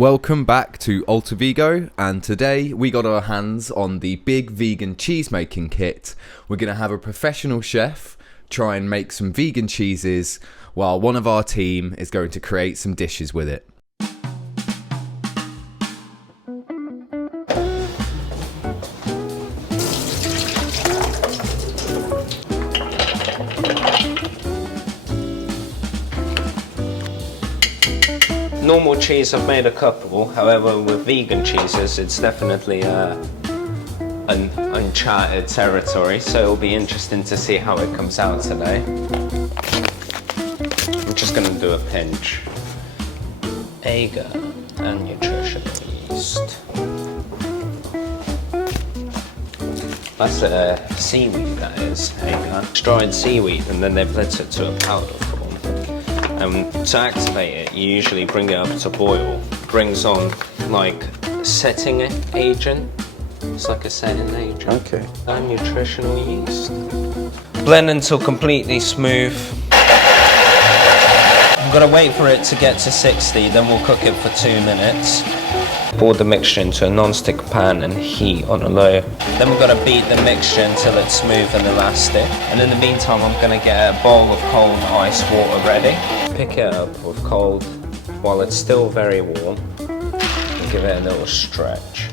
Welcome back to Alter Vego, and today we got our hands on the big vegan cheese making kit. We're going to have a professional chef try and make some vegan cheeses while one of our team is going to create some dishes with it. Normal cheese, I've made a couple, however with vegan cheeses it's definitely an uncharted territory, so it'll be interesting to see how it comes out today. I'm just going to do a pinch. Vego and nutritional yeast. That's seaweed, that is. Dried seaweed, and then they've blended it to a powder form. To activate it, you usually bring it up to boil. Brings on like setting agent. It's like a setting agent. Okay. And nutritional yeast. Blend until completely smooth. I'm gonna wait for it to get to 60, then we'll cook it for 2 minutes. Pour the mixture into a non-stick pan and heat on a low. Then we're going to beat the mixture until it's smooth and elastic. And in the meantime, I'm going to get a bowl of cold ice water ready. Pick it up with cold while it's still very warm and give it a little stretch.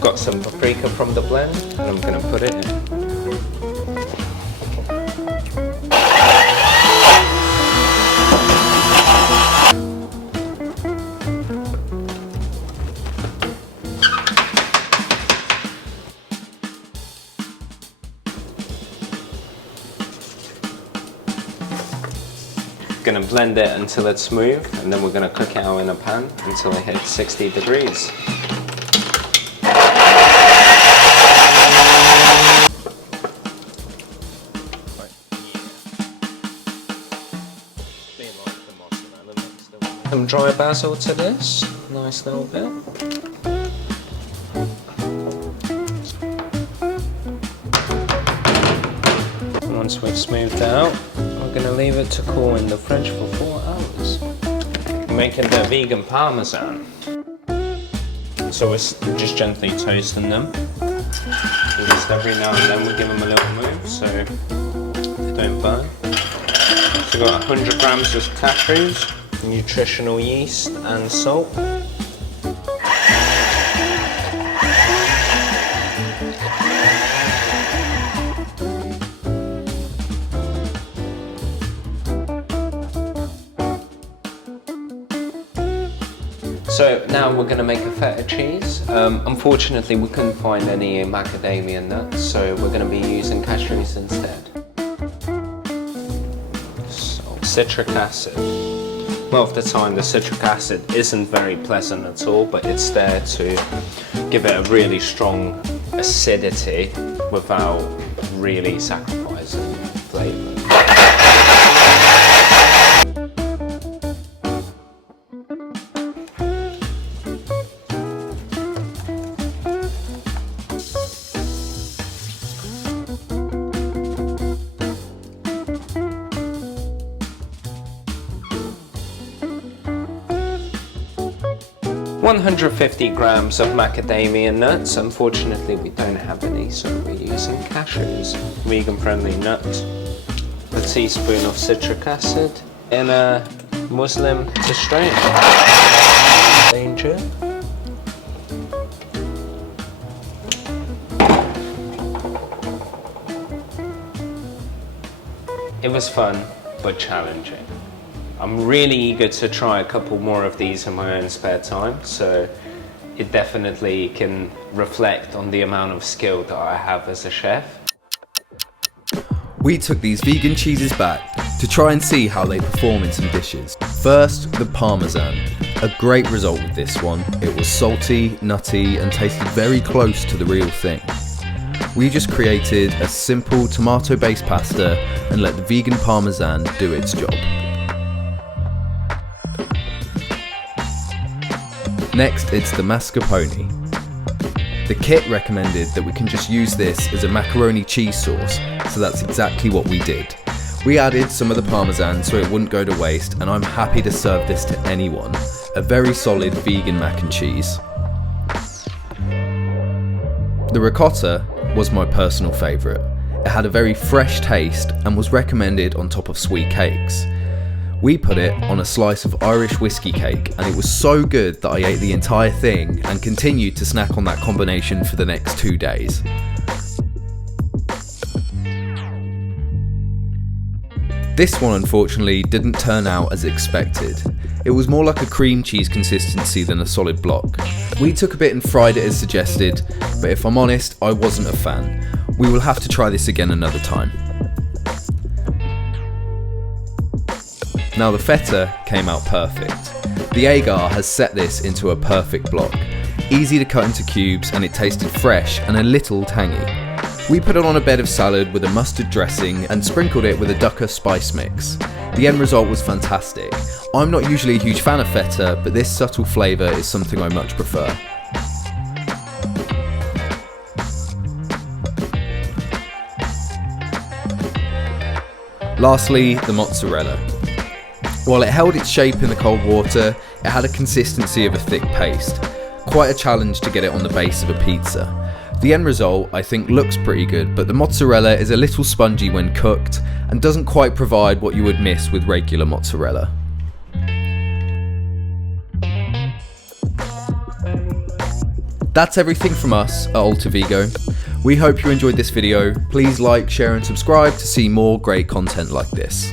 Got some paprika from the blend and I'm going to put it in. Going to blend it until it's smooth, and then we're going to cook it out in a pan until it hits 60 degrees. Some dry basil to this, nice little bit. Once we've smoothed out, we're going to leave it to cool in the fridge for 4 hours. We're making the vegan parmesan. So we're just gently toasting them. Just every now and then we give them a little move so they don't burn. So we've got 100 grams of cashews, nutritional yeast and salt. So now we're going to make a feta cheese. Unfortunately we couldn't find any macadamia nuts, so we're going to be using cashews instead. So, citric acid. A lot of the time the citric acid isn't very pleasant at all, but it's there to give it a really strong acidity without really sacrificing flavour. 150 grams of macadamia nuts. Unfortunately we don't have any, so we're using cashews. Vegan friendly nut. A teaspoon of citric acid and a muslin to strain. Danger. It was fun but challenging. I'm really eager to try a couple more of these in my own spare time, so it definitely can reflect on the amount of skill that I have as a chef. We took these vegan cheeses back to try and see how they perform in some dishes. First, the Parmesan. A great result with this one. It was salty, nutty, and tasted very close to the real thing. We just created a simple tomato-based pasta and let the vegan parmesan do its job. Next, it's the mascarpone. The kit recommended that we can just use this as a macaroni cheese sauce, so that's exactly what we did. We added some of the parmesan so it wouldn't go to waste, and I'm happy to serve this to anyone. A very solid vegan mac and cheese. The ricotta was my personal favourite. It had a very fresh taste and was recommended on top of sweet cakes. We put it on a slice of Irish whiskey cake, and it was so good that I ate the entire thing and continued to snack on that combination for the next 2 days. This one unfortunately didn't turn out as expected. It was more like a cream cheese consistency than a solid block. We took a bit and fried it as suggested, but if I'm honest, I wasn't a fan. We will have to try this again another time. Now the feta came out perfect. The agar has set this into a perfect block. Easy to cut into cubes, and it tasted fresh and a little tangy. We put it on a bed of salad with a mustard dressing and sprinkled it with a dukkha spice mix. The end result was fantastic. I'm not usually a huge fan of feta, but this subtle flavour is something I much prefer. Lastly, the mozzarella. While it held its shape in the cold water, it had a consistency of a thick paste. Quite a challenge to get it on the base of a pizza. The end result, I think, looks pretty good, but the mozzarella is a little spongy when cooked and doesn't quite provide what you would miss with regular mozzarella. That's everything from us at Alter Vego. We hope you enjoyed this video. Please like, share and subscribe to see more great content like this.